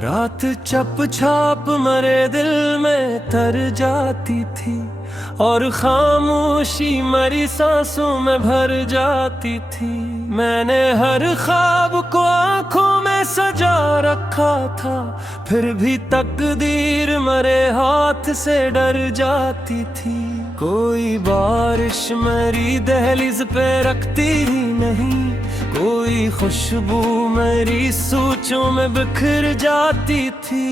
रात चप छाप मरे दिल में तर जाती थी और खामोशी मरी सांसों में भर जाती थी। मैंने हर ख्वाब को आंखों में सजा रखा था, फिर भी तकदीर मरे हाथ से डर जाती थी। कोई बारिश मेरी दहलीज पे रखती ही नहीं, कोई खुशबू मेरी सोचों में बिखर जाती थी।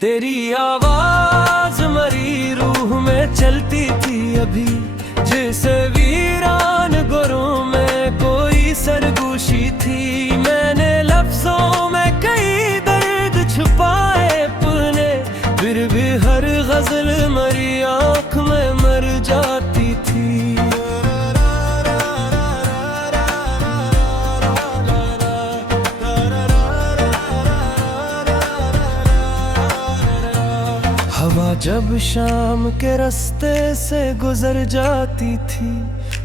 तेरी आवाज मरी रूह में चलती थी अभी, जैसे वीरान गोरों में कोई सरगोशी थी। मैंने लफ्जों में कई दर्द छुपाए अपने, फिर भी हर गजल मरी आँख में मर जाती थी। हवा जब शाम के रास्ते से गुजर जाती थी,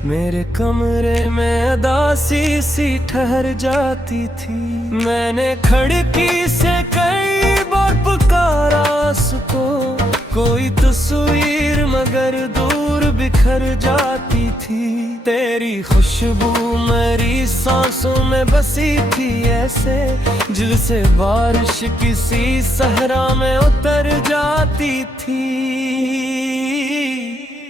मेरे कमरे में उदासी सी ठहर जाती थी। मैंने खिड़की से कई बार पुकारा उसको, कोई तस्वीर मगर दूर बिखर जाती थी। तेरी खुशबू मेरी सांसों में बसी थी ऐसे, जिससे बारिश किसी सहरा में उतर जाती थी।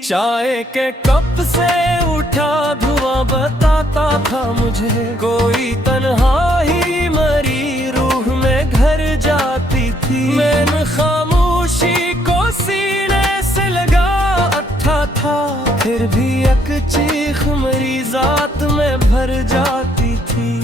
चाय के कप से उठा धुआं बताता था मुझे, कोई तन्हाई मरी रूह में घर जाती थी। मैंने खामोशी को सीने से लगा अच्छा था, फिर भी एक चीख मेरी जात में भर जाती थी।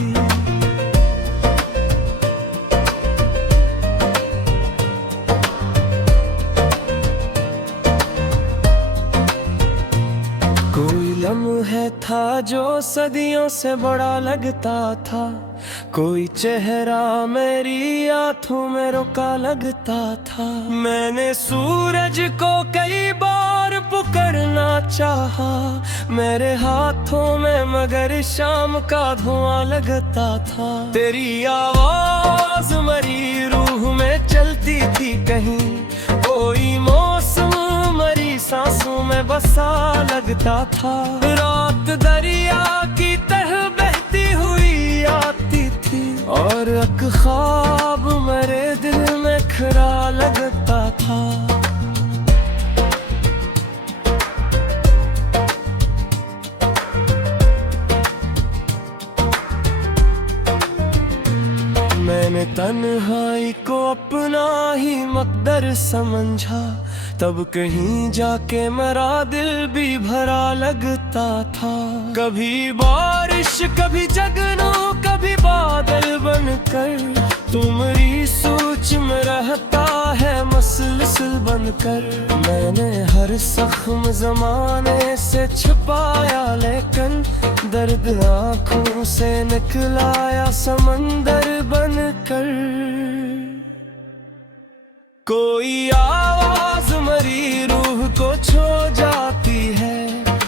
लम्हा था जो सदियों से बड़ा लगता था, कोई चेहरा मेरी आंखों में रोका लगता था। मैंने सूरज को कई बार पुकारना चाहा, मेरे हाथों में मगर शाम का धुआं लगता था। तेरी आवाज मरी रूह में चलती थी कहीं, कोई मौसम मरी सांसों में बसा लगता था। रात दरिया की तरह बहती हुई आती थी, और एक ख्वाब मेरे दिल में खरा लगता था। मैंने तन्हाई को अपना ही मकदर समझा, तब कहीं जाके मेरा दिल भी भरा लगता था। कभी बारिश कभी जगनू कभी बादल बनकर, तुम्हारी सोच में रहता है मसलसल बनकर। मैंने हर जख्म जमाने से छुपाया, लेकिन दर्द आँखों से निकलाया समंदर बनकर। कोई आवाज मरी रूह को छू जाती है,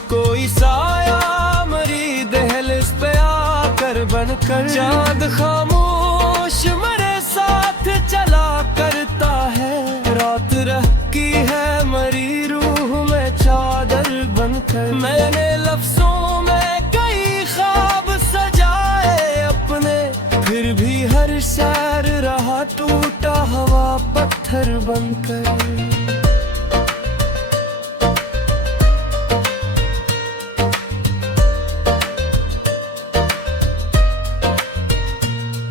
कोई साया मरी दहलीज पे आकर बनकर। चाँद खामोश मेरे साथ चला करता है, रात रहती है मरी रूह में चादर बनकर। मैंने लफ्जों में कई ख्वाब सजाए अपने, फिर भी हर सैर रहा टूटा हवा पत्थर बनकर।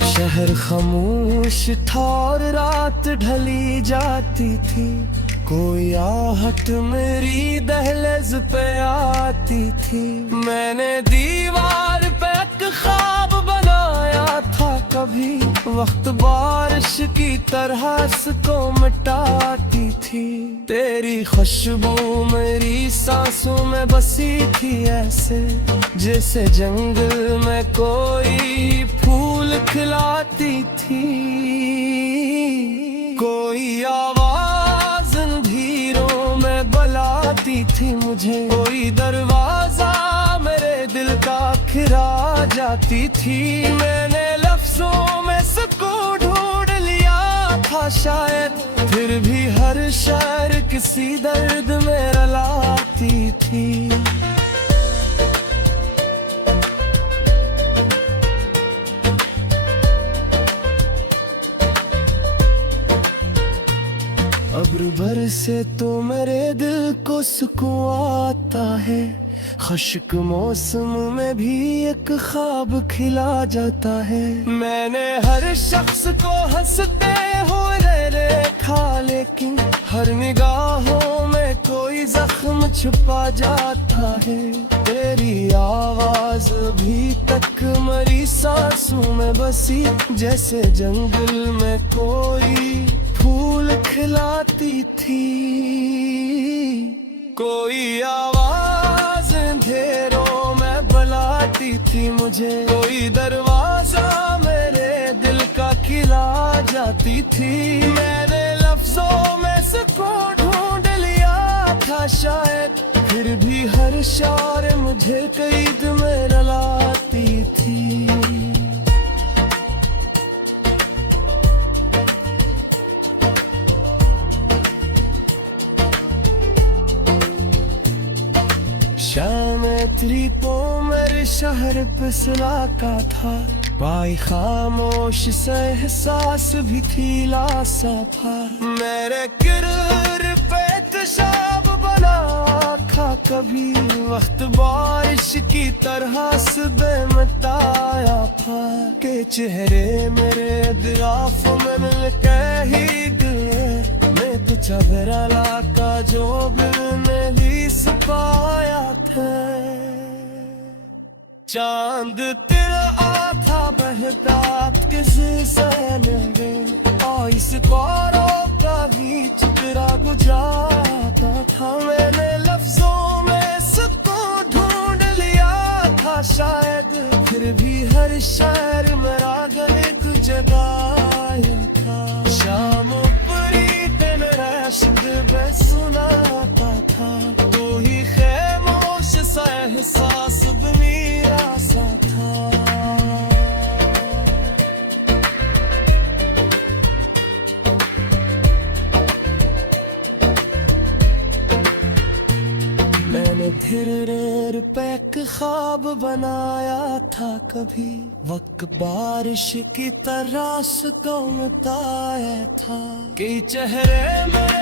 शहर खामोश था और रात ढली जाती थी, कोई आहट मेरी दहलीज पे आती थी। मैंने दीवार पे एक ख्वाब बनाया था कभी, वक्त बारिश की तरह इसको मिटाती थी। तेरी खुशबू मेरी सांसों में बसी थी ऐसे, जैसे जंगल में कोई फूल खिलाती थी। कोई आवाज अंधेरों में बुलाती थी मुझे, कोई दरवाजा मेरे दिल का खिरा जाती थी। मैंने लफ्ज लफ्जों में सुकून ढूंढ लिया था शायद, फिर भी हर शायर किसी दर्द में रलाती थी। अब्र बरसे तो मेरे दिल को सुकून आता है, खुश्क मौसम में भी एक ख्वाब खिला जाता है। मैंने हर शख्स को हंसते हुए देखा, लेकिन हर निगाहों में कोई जख्म छुपा जाता है। तेरी आवाज भी तक मरी सांसों में बसी, जैसे जंगल में कोई फूल खिलाती थी। कोई आवाज अंधेरों में बुलाती थी मुझे, कोई दरवाजा मेरे दिल का खिला जाती थी। मैंने लफ्जों में सुकून ढूंढ लिया था शायद, फिर भी हर शार मुझे कैद में रलाती थी। शाम इतनी तो मेरे शहर पे सुलाका था, पाई खामोश से एहसास भी थी लासा था। मेरे किरर पे पेशाब बना खा कभी, वक्त बारिश की तरह सुबह मताया था। के चेहरे मेरे दिराफ में मिल के ही गए, मैं तो चबरला का जो बिलने ही सपाया था। चांद तिरा था बहतात किसी सैन में, और इस गौरों का भी चित्रा गुजारता था। मैंने लफ्जों में सुकून ढूंढ लिया था शायद, फिर भी हर शायर मेरा गले को जगाया था। शाम परी दिन राशिद बे सुनाता था, तो ही खामोश सा एहसास मेरा सा था। मैंने धीरे पे एक ख्वाब बनाया था कभी, वक्त बारिश की तरह सुकून ताया था। कि चेहरे में